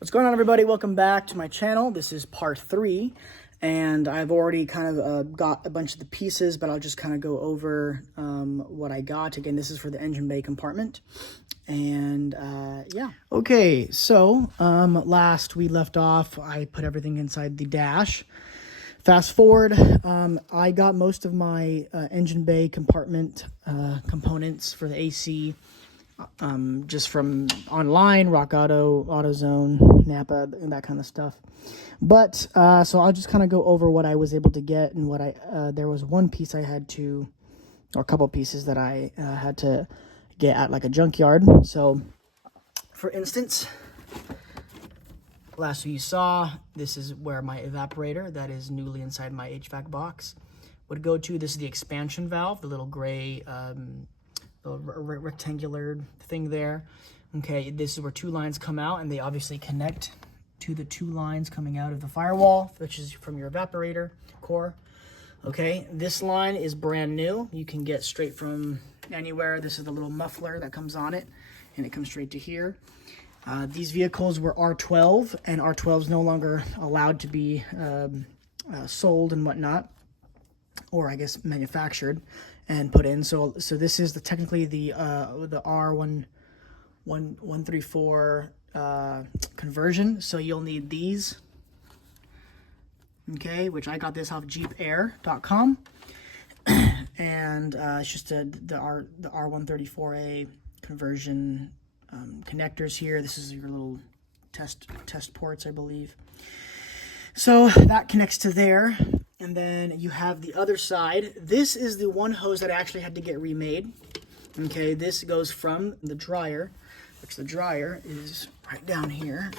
What's going on, everybody? Welcome back to my channel. This is part 3, and I've already kind of got a bunch of the pieces, but I'll just kind of go over what I got. Again, this is for the engine bay compartment, and yeah. Okay, so last we left off, I put everything inside the dash. Fast forward, I got most of my engine bay compartment components for the AC just from online, Rock Auto, AutoZone, Napa, and that kind of stuff. But so I'll just kind of go over what I was able to get and what there was one piece I had to, or a couple pieces that I had to get at like a junkyard. So for instance, last you saw, this is where my evaporator that is newly inside my HVAC box would go to. This is the expansion valve, the little gray the rectangular thing there. Okay, this is where 2 lines come out, and they obviously connect to the 2 lines coming out of the firewall, which is from your evaporator core. Okay, this line is brand new. You can get straight from anywhere. This is the little muffler that comes on it, and it comes straight to here. These vehicles were R12, and R12 is no longer allowed to be sold and whatnot, or I guess manufactured and put in. So this is technically the R134 conversion. So you'll need these, okay, which I got this off jeepair.com, and it's just the R134A conversion connectors here. This is your little test ports, I believe. So that connects to there. And then you have the other side. This is the one hose that I actually had to get remade. Okay, this goes from the dryer, which the dryer is right down here.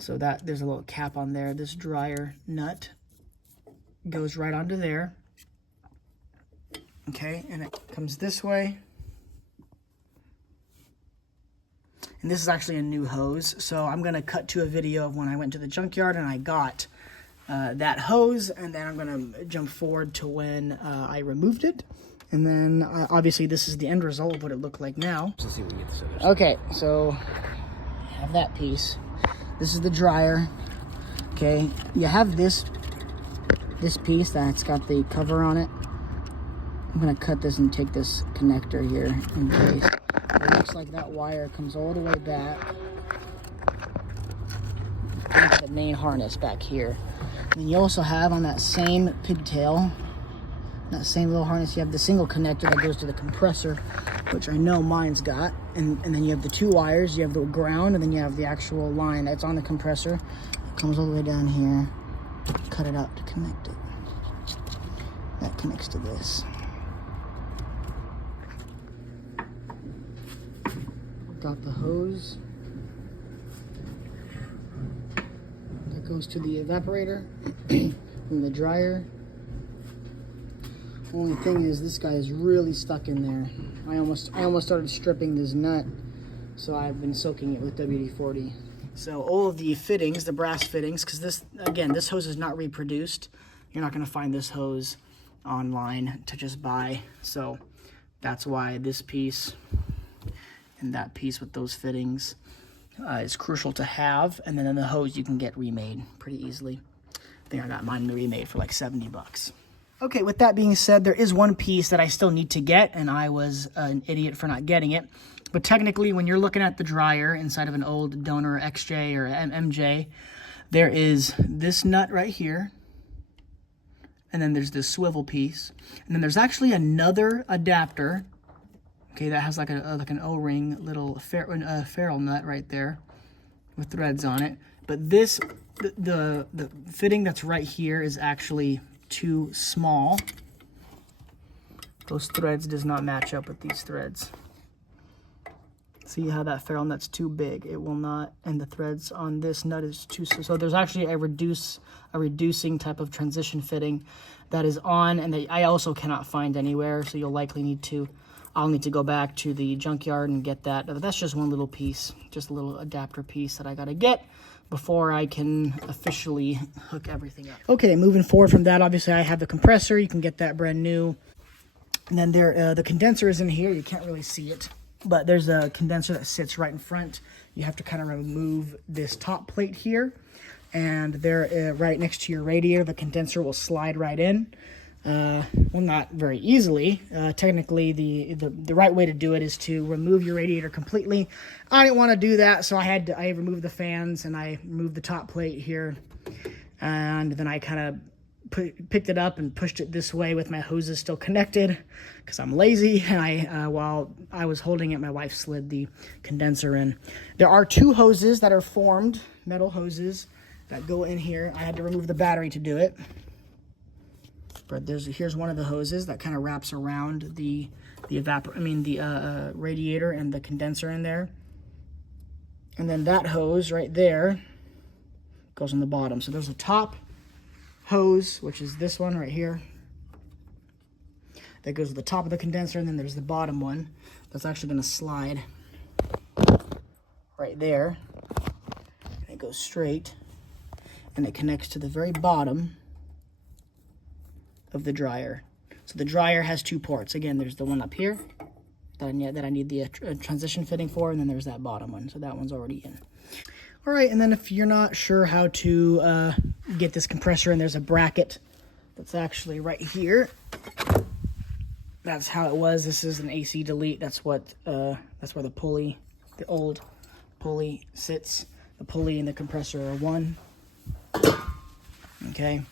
So that there's a little cap on there. This dryer nut goes right onto there. Okay, and it comes this way. And this is actually a new hose. So I'm gonna cut to a video of when I went to the junkyard and I got that hose, and then I'm going to jump forward to when I removed it, and then obviously this is the end result of what it looked like now. Let's see if we get this other. Okay, so I have that piece. This is the dryer. Okay, you have this piece that's got the cover on it. I'm going to cut this and take this connector here in case. It looks like that wire comes all the way back into the main harness back here. And you also have on that same pigtail, that same little harness, you have the single connector that goes to the compressor, which I know mine's got. And then you have the 2 wires, you have the ground, and then you have the actual line that's on the compressor. It comes all the way down here. Cut it out to connect it. That connects to this. Got the hose. Goes to the evaporator from the dryer. Only thing is, this guy is really stuck in there. I almost started stripping this nut, so I've been soaking it with WD-40. So all of the fittings, the brass fittings, because this hose is not reproduced. You're not going to find this hose online to just buy. So that's why this piece and that piece with those fittings is crucial to have, and then in the hose you can get remade pretty easily. I think I got mine remade for like 70 bucks. Okay, with that being said, there is one piece that I still need to get, and I was an idiot for not getting it. But technically, when you're looking at the dryer inside of an old Donor XJ or MJ, there is this nut right here, and then there's this swivel piece, and then there's actually another adapter. Okay, that has like an O-ring little ferrule nut right there with threads on it. But this, the fitting that's right here is actually too small. Those threads does not match up with these threads. See how that ferrule nut's too big? It will not, and the threads on this nut is too. So there's actually a reducing type of transition fitting that is on, and that I also cannot find anywhere. So you'll likely need to. I'll need to go back to the junkyard and get that. That's just one little piece, just a little adapter piece that I gotta get before I can officially hook everything up. Okay, moving forward from that, obviously I have the compressor. You can get that brand new. And then the condenser is in here. You can't really see it. but there's a condenser that sits right in front. You have to kind of remove this top plate here, and there, right next to your radiator, the condenser will slide right in. Well, not very easily. Technically, the right way to do it is to remove your radiator completely. I didn't want to do that, so I removed the fans and I removed the top plate here, and then I kind of picked it up and pushed it this way with my hoses still connected because I'm lazy, and while I was holding it, my wife slid the condenser in. There are two hoses that are formed, metal hoses that go in here. I had to remove the battery to do it, but here's one of the hoses that kind of wraps around the radiator and the condenser in there, and then that hose right there goes on the bottom. So there's a top hose, which is this one right here, that goes to the top of the condenser, and then there's the bottom one that's actually going to slide right there, and it goes straight, and it connects to the very bottom of the dryer. So the dryer has two ports. Again, there's the one up here that I need the transition fitting for, and then there's that bottom one, so that one's already in. All right, and then if you're not sure how to get this compressor in, there's a bracket that's actually right here. That's how it was. This is an AC delete. That's where the pulley, the old pulley sits. The pulley and the compressor are one. Okay.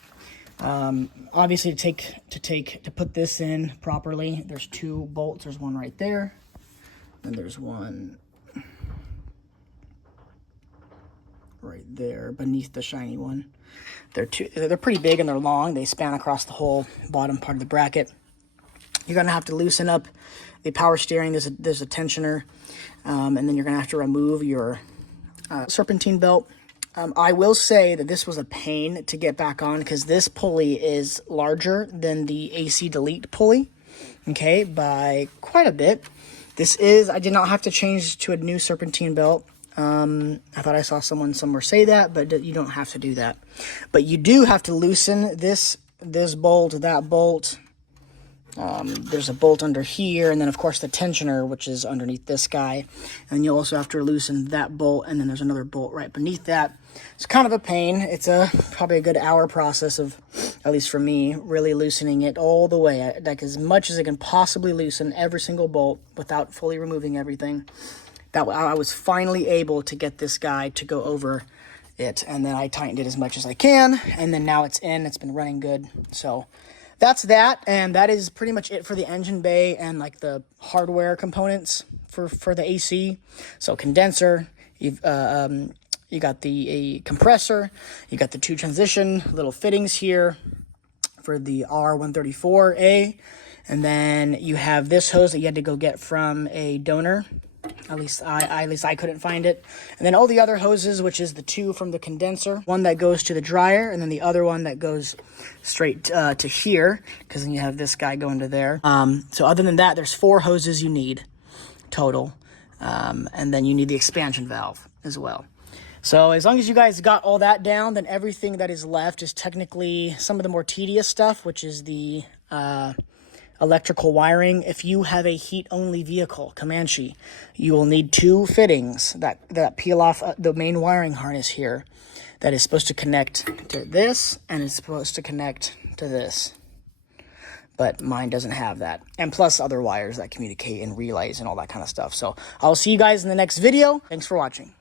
Obviously, to put this in properly, there's two bolts. There's one right there, and there's one right there beneath the shiny one. They're pretty big and they're long. They span across the whole bottom part of the bracket. You're gonna have to loosen up the power steering. There's a tensioner, and then you're gonna have to remove your serpentine belt. I will say that this was a pain to get back on because this pulley is larger than the AC delete pulley, okay, by quite a bit. I did not have to change to a new serpentine belt. I thought I saw someone somewhere say that, but you don't have to do that. But you do have to loosen this bolt, that bolt. There's a bolt under here, and then of course the tensioner, which is underneath this guy. And you also have to loosen that bolt, and then there's another bolt right beneath that. It's kind of a pain. It's probably a good hour process of, at least for me, really loosening it all the way, like as much as it can possibly loosen every single bolt without fully removing everything. That I was finally able to get this guy to go over it, and then I tightened it as much as I can, and then now it's in. It's been running good. So that's that, and that is pretty much it for the engine bay and like the hardware components for the AC. So condenser, you got the compressor, you got the two transition little fittings here for the R134A, and then you have this hose that you had to go get from a donor. At least I couldn't find it. And then all the other hoses, which is the two from the condenser, one that goes to the dryer, and then the other one that goes straight to here, because then you have this guy going to there. So other than that, there's 4 hoses you need total, and then you need the expansion valve as well. So as long as you guys got all that down, then everything that is left is technically some of the more tedious stuff, which is the electrical wiring. If you have a heat-only vehicle, Comanche, you will need 2 fittings that peel off the main wiring harness here that is supposed to connect to this, and it's supposed to connect to this. But mine doesn't have that. And plus other wires that communicate and relays and all that kind of stuff. So I'll see you guys in the next video. Thanks for watching.